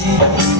আর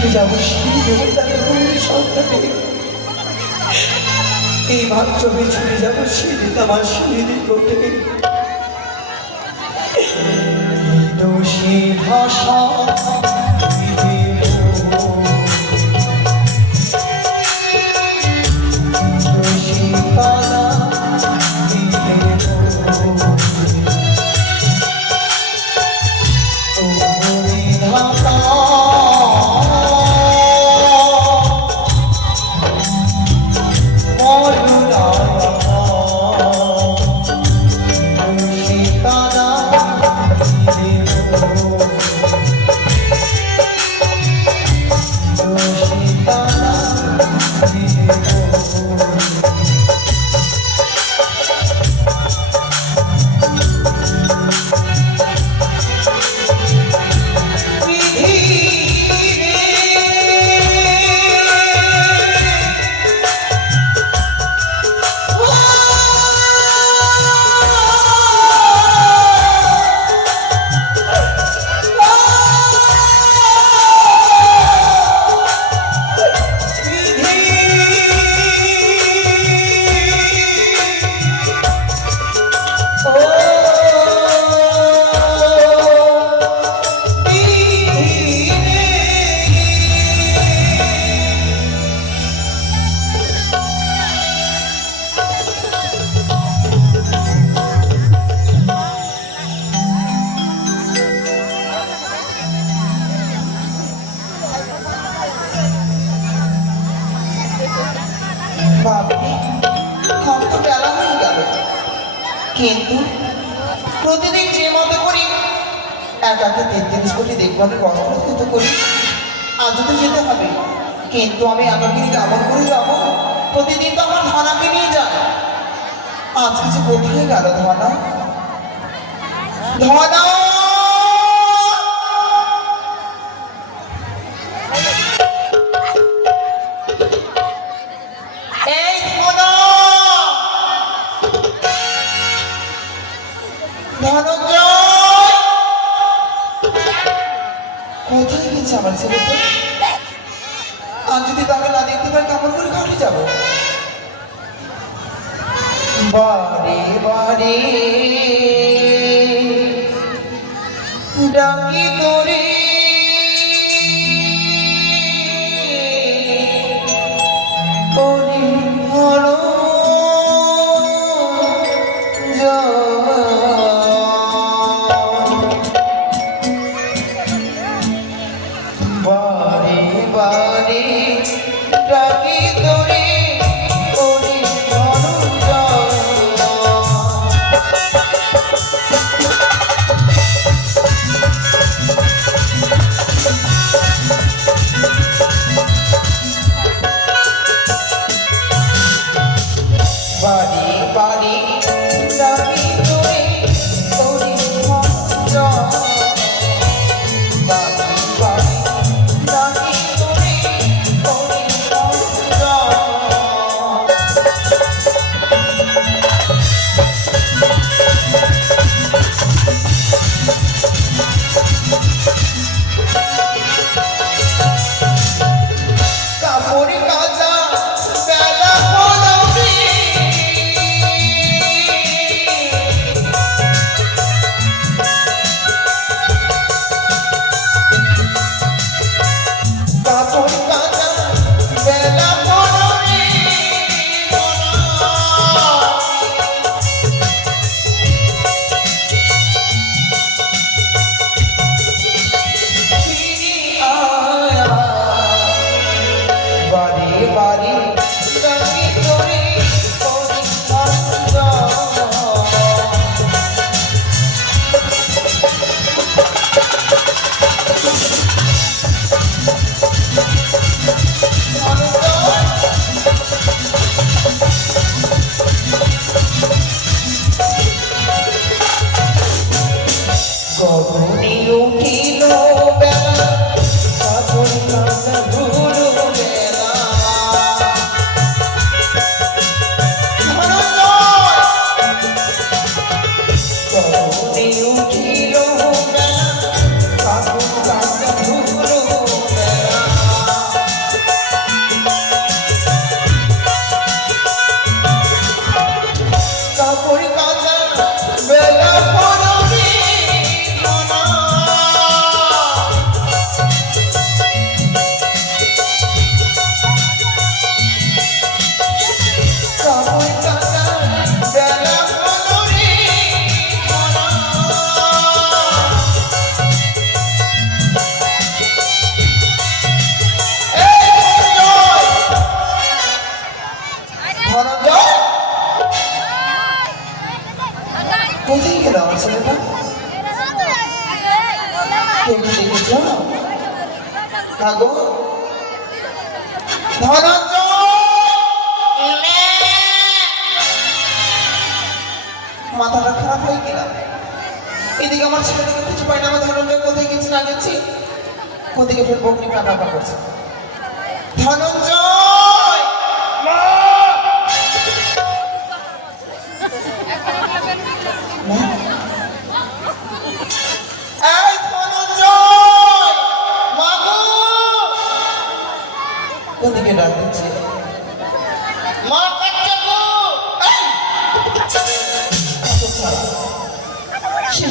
শুধু যাব সেই এই মাত্র ছুটে যাব সেই আমার করতে কোটে দোষী ভাষা জিনিসগুলি দেখভালে বস্ত্রস্থিত করি। আজ তো যেতে হবে, কিন্তু আমি আমাকে কেমন করে যাব। প্রতিদিন তো আমার ধনাকে নিয়ে যাই আজকে যে কোথায় গেল, ধনা? ধনা! ধনা হয়েছে আমার ছেলেকে আর যদি তাকে না দেখতে পাই, কেমন করে ঘরে যাব? বারে বারে। ডাকি তো থাকো মাথাটা খারাপ হয় কিনা এদিকে আমার ছেলেদের কিছু পাই না, আমার ধনঞ্জয় কোথায় গেছি না গেছি? কোথায় গেছে বকরি পাকা করছে? ধনঞ্জয়! দিকে ডাক দিচ্ছে। সে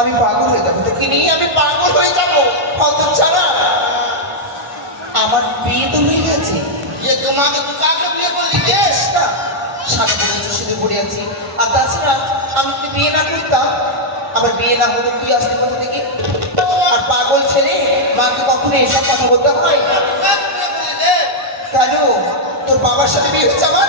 আমি পাগল হয়ে যাব। তোকে নিয়ে আমি পাগল হয়ে যাব। অত ছাড়া। আমার বিয়ে তো হয়ে গেছে। যে তোমাকে কাকে বিয়ে করলি? বেশ না। সারা বছর শুধু পড়ে আছি। আর তাছাড়া আমি যদি বিয়ে না করতাম আমার বিয়ে না হলে তুই আসতে কথা দেখি আর পাগল ছেড়ে মাকে কখনো এসব কথা বলতে হয়? কেন? তোর বাবার সাথে বিয়ে হচ্ছে আমার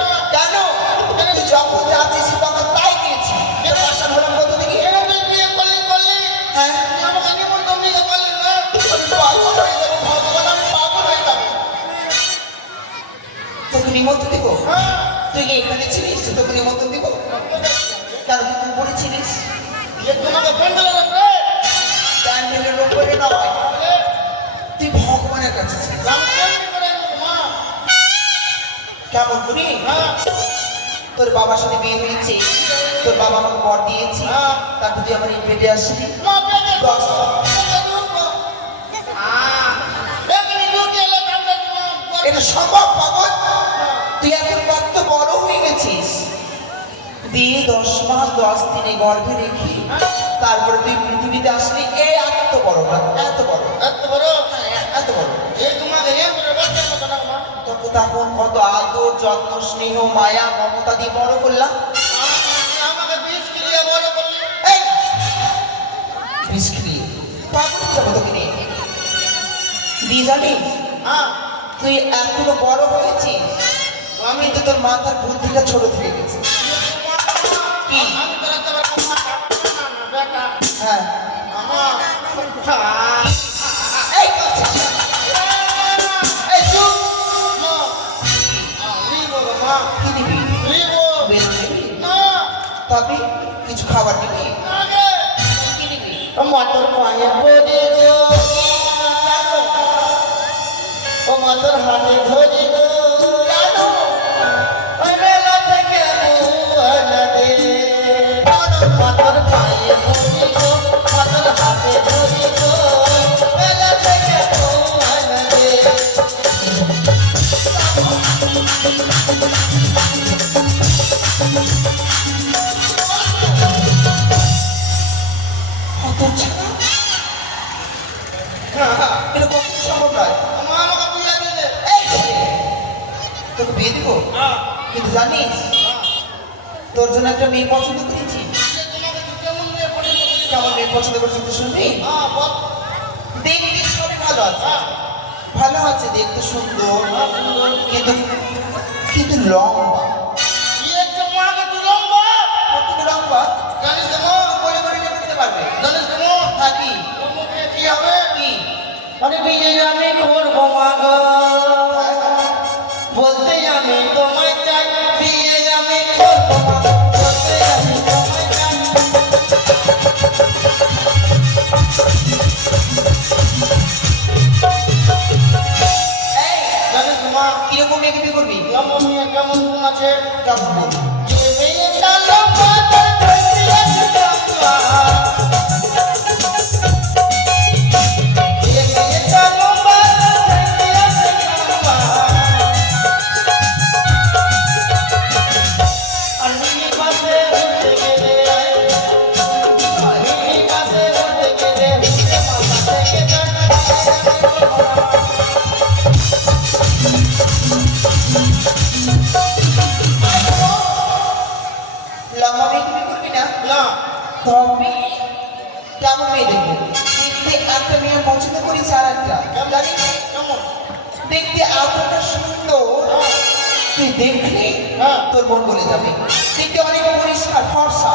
তুই কি এখানে ছিলিস? তোকে নিমন্ত্রণ দিব কারণ উপরে ছিলিস? তার মিলের তুই ভগবানের কাছে কেমন করি তোর বাবার সাথে বিয়ে হয়েছে। তোর বাবা আমাকে বর দিয়েছে। তারপর তুই আমার এই পেটে আসলি এটা সম্ভব দিয়ে দশ মাস দশ দিনে গর্ভে রেখে তারপরে তুই পৃথিবীতে আসলি এ এত বড় না এত বড়। এত বড়? হ্যাঁ, এত বড়। তখন আদর মায়া মমতা দিয়ে বড় করলাম। তুই এখনও বড় হয়েছিস? আমি তো তোর মাথার বুদ্ধিটা ছোট থেকে গেছি। তবে কিছু খাবার দিবি মটর পায়ে পড়ে গো ও মটর হাতে ধরে গো মটর পায়ে পড়ে গো মটর হাতে কিন্তু জানিস? তোর জন্য একটা মেয়ে পছন্দ করেছি। কেমন মেয়ে পছন্দ করছি তুই শুনবি? দেখতে সব ভালো আছে। ভালো আছে দেখতে সুন্দর, কিন্তু কিন্তু লম্বা। মেয়েকে বিয়ে করবি কেমন মেয়ে কেমন আছে আমি কিন্তু অনেক পরিষ্কার ফর্সা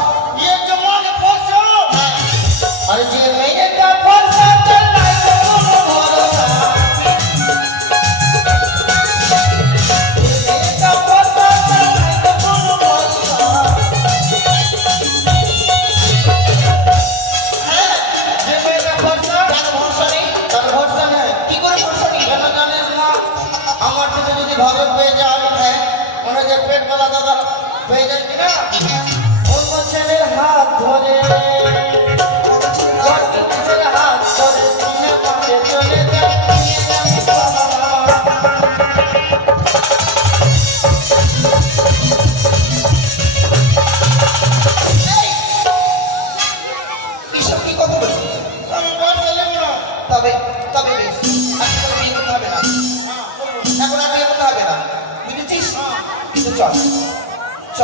আর যে মেয়েটা ফর্সা ভগত পেয়ে যায় ওনাকে পেট বলা দাদা 왜냐면 이.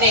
নে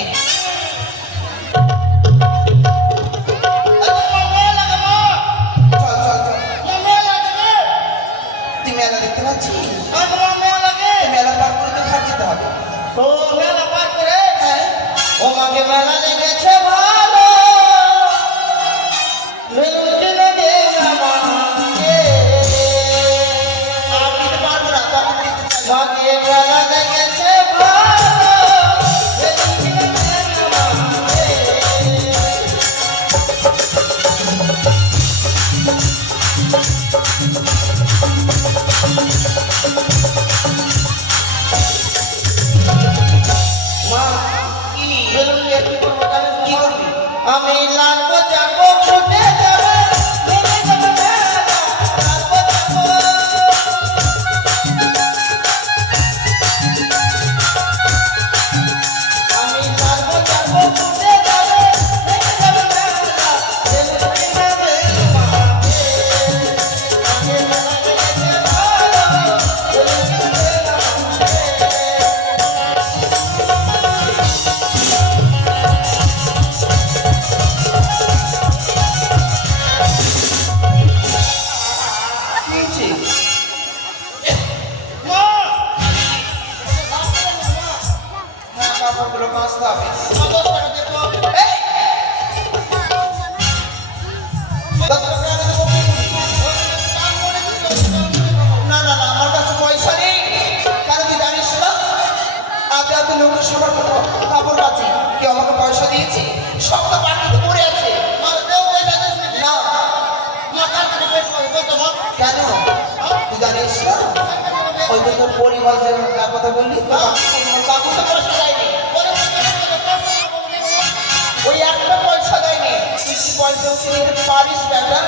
সিলিন্ডার পারিস বেটা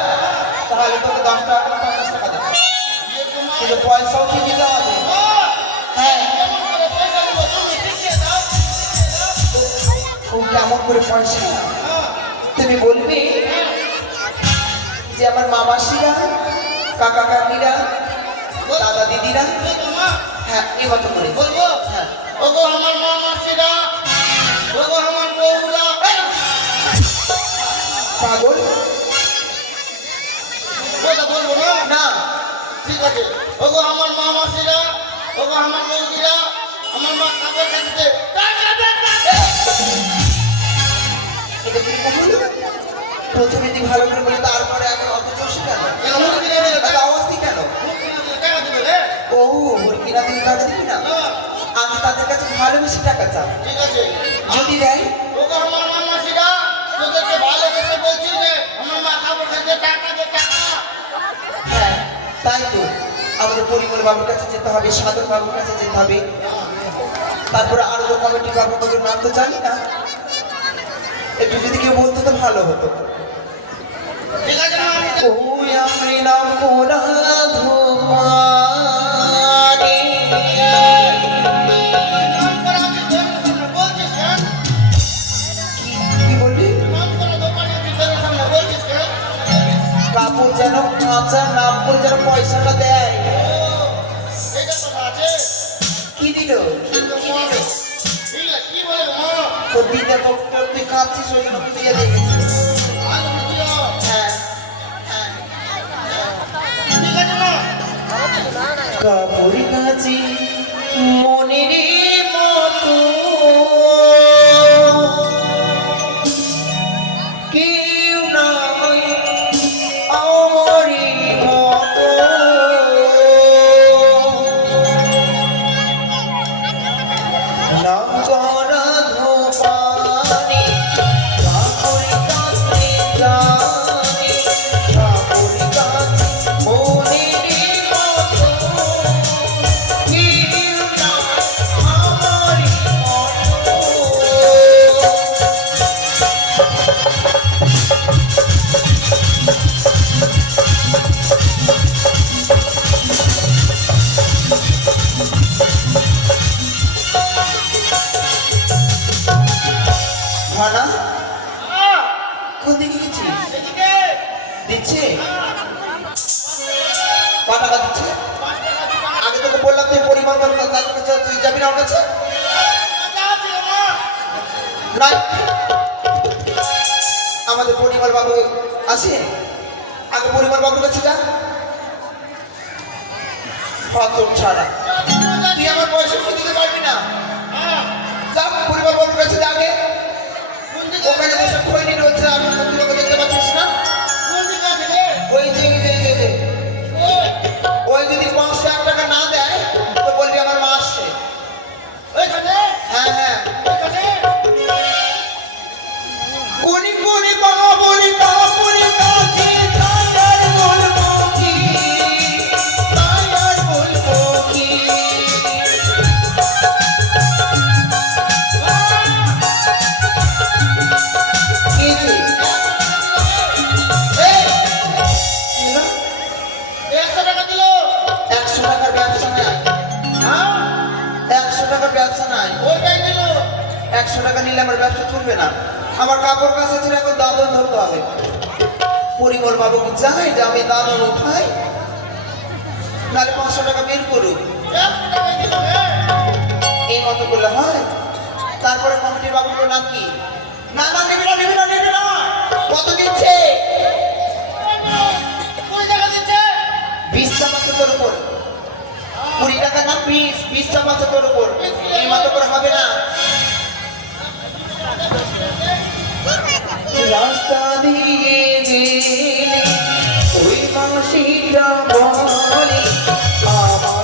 তাহলে তোকে দশ পয়সাও কি দিতে হবে? হ্যাঁ। ও কেমন করে পয়সা তুমি বলবি যে আমার মা কাকা কাকিরা দাদা দিদিরা হ্যাঁ এ কথা বলব? হ্যাঁ। ওগো আমার মা আমার বউরা পাগল? বলব না? না। ঠিক আছে। ওগো আমার মা মাসিরা ওগো আমার বৌদিরা আমার মা কাকা প্রথমে ভালো করে তারপরে অত কেন? ওর না আমি তাদের কাছে ভালোবেসে টাকা চাই। ঠিক আছে। যদি দেয়? আমার মামা তাই তো আমাদের পরিমল বাবুর কাছে যেতে হবে সাধন বাবুর কাছে যেতে হবে। তারপরে আরও তো কমিটি বাবু বাবুর নাম তো জানি না। একটু যদি কেউ বলতো তো ভালো হতো। ঠিক আছে যেন কাঁচা যেন পয়সাটা দেয়। কি দিল? তো তুই কাঁদছিস ওই জন্য দিয়ে দেখেছি হ্যাঁ হ্যাঁ। ঠিক আছে মা কাপড় কাচি মনের মতো ভানা কোন দিকে গেছিস দিচ্ছে? ক টাকা দিচ্ছে? আগে তোকে বললাম তুই পরিমাণ মতো কাজ তুই যাবি না ওর কাছে? আমাদের পরিবার বাবু আছে? আগে পরিবার বাবুর কাছে যা। হতর ছাড়া। তুই আমার পয়সা দিতে পারবি না। যা পরিবার বাবুর কাছে যা আগে। ওখানে বসে খৈনি রয়েছে আমি দেখতে পাচ্ছিস না ওই যে। বিশ চাপাচ্ছে তোর উপর। এই মতো হবে না। রাস্তা দিয়ে গেলে ওই মাসিটা বলে আমার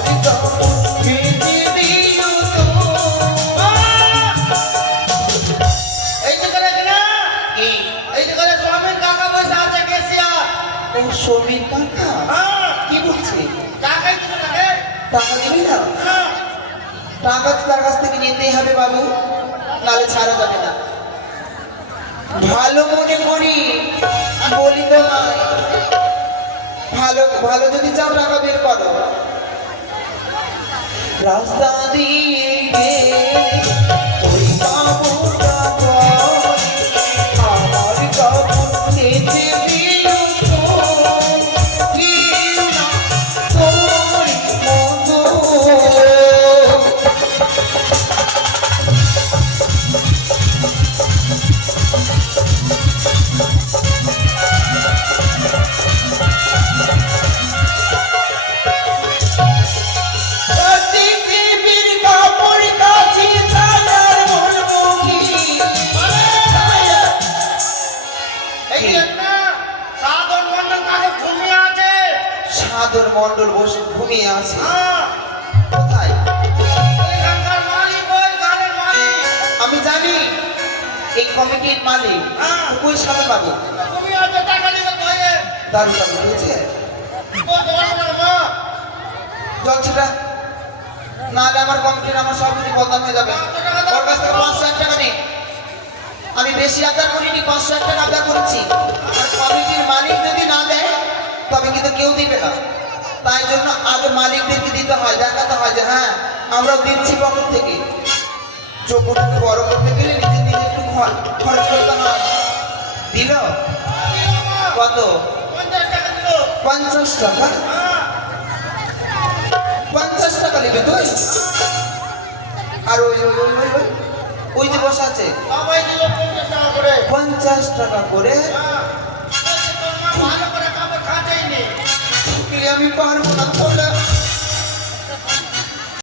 এই এই কাকা বসে আছে কেসিয়া ও শ্রমিক কাকা হ্যাঁ কি বলছে টাকাই দিল তাকে টাকা টাকা তো তার কাছ থেকে হবে বাবু ছাড়া না। ভালো মনে করি ভালো ভালো যদি চাও টাকা বের করো। রাস্তা দিয়ে মা নাহলে আমার কমিটির আমার সব কিছু বদনাম হয়ে যাবে। ওর কাছ থেকে আমি বেশি আবদার করিনি, পাঁচশো এক টাকা আবদার করেছি কমিটির মালিক যদি না দেয়, তবে কিন্তু কেউ দিবে না। তাই জন্য আগে মালিকদেরকে দিতে হয়, দেখাতে হয় যে হ্যাঁ আমরা দিচ্ছি পকেট থেকে। চোখটাকে বড় করতে গেলে নিজে নিজে একটু খর- খরচ করতে হয়। দিল? কত? পঞ্চাশ টাকা। পঞ্চাশ টাকা নেবে তুই? আর ওই ওই ওই ওই ওই ওই যে বসে আছে। পঞ্চাশ টাকা করে। আমি পারব না?